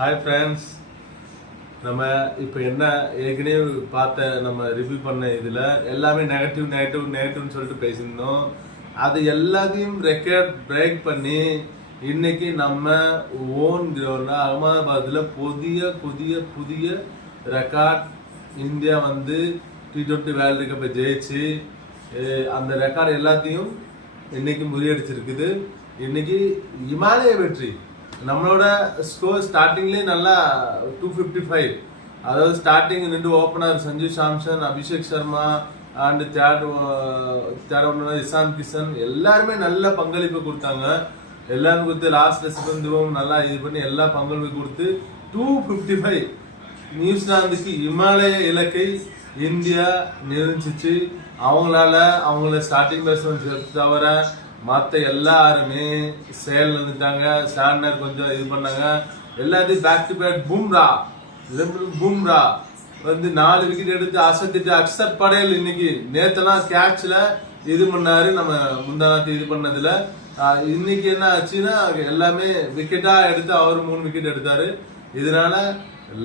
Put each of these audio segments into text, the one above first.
Hi friends, நம்ம இப்போ என்ன ஏற்கனவே பார்த்த நம்ம ரிவ்யூ பண்ண இதில் எல்லாமே நெகட்டிவ்னு சொல்லிட்டு பேசியிருந்தோம். அது எல்லாத்தையும் ரெக்கார்ட் பிரேக் பண்ணி இன்னைக்கு நம்ம ஓன் கிரவுண்டில் அகமதாபாத்தில் புதிய ரெக்கார்ட் இந்தியா வந்து T20 வேர்ல்டு கப்பை ஜெயிச்சு அந்த ரெக்கார்டு எல்லாத்தையும் இன்னைக்கு முறியடிச்சிருக்குது. இன்னைக்கு இமாலய வெற்றி. நம்மளோட ஸ்கோர் ஸ்டார்டிங்லேயே நல்லா 255, அதாவது starting 2 opener Sanju Samson, Abhishek Sharma and third opener Ishan Kishan எல்லாருமே நல்ல பங்களிப்பு கொடுத்தாங்க. எல்லாரும் கொடுத்து லாஸ்ட்ல சிவந்துவும் நல்லா இது பண்ணி எல்லா பங்களிப்பு கொடுத்து 255 நியூசிலாந்துக்கு இமாலய இலக்கை இந்தியா நிர்ணயிச்சு. அவங்கள ஸ்டார்டிங் பேட்ஸ்மேன் தவிர மற்ற எல்லாருமே செயல் வந்துட்டாங்க. சாண்டர் கொஞ்சம் இது பண்ணாங்க. எல்லாத்தையும் பேக் டு பேக் பும்ரா வந்து 4 விக்கெட் எடுத்து அசத்திட்டு. அக்ஷர் படேல் இன்னைக்கு நேத்தெல்லாம் கேட்ச்ல இது பண்ணாரு. நம்ம முந்தானத்து இது பண்ணதுல இன்னைக்கு என்ன ஆச்சுன்னா எல்லாமே விக்கெட்டா எடுத்து அவர் 3 விக்கெட் எடுத்தாரு. இதனால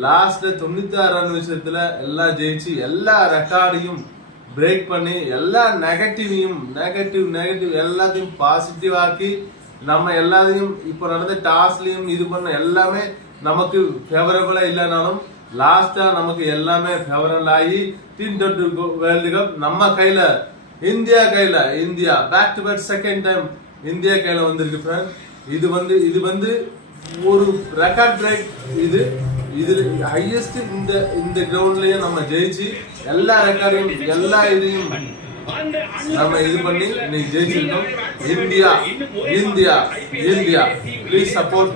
லாஸ்ட்ல 96 ரன் விஷயத்துல எல்லாம் ஜெயிச்சு எல்லா ரெக்கார்டையும் பிரேக் பண்ணி எல்லா நெகட்டிவ் எல்லாத்தையும் பாசிட்டிவ் ஆக்கி நம்ம எல்லாத்தையும் இப்போ நடந்த டாஸ்லயும் இது பண்ண எல்லாமே நமக்கு ஃபேவரபிளா இல்லைனாலும் லாஸ்டா நமக்கு எல்லாமே ஃபேவரபிள் ஆகி T20 வேர்ல்டு கப் நம்ம கையில India back to back second time India கையில வந்திருக்கு ஃப்ரெண்ட். இது வந்து ஒரு ரெக்கார்ட் பிரேக். இதுல ஹையஸ்ட் இந்த கிரவுண்ட்லயே நம்ம ஜெயிச்சு எல்லா ரெக்கார்டையும் எல்லா இதையும் நம்ம இது பண்ணி இன்னைக்கு ஜெயிச்சிருக்கோம். India please support.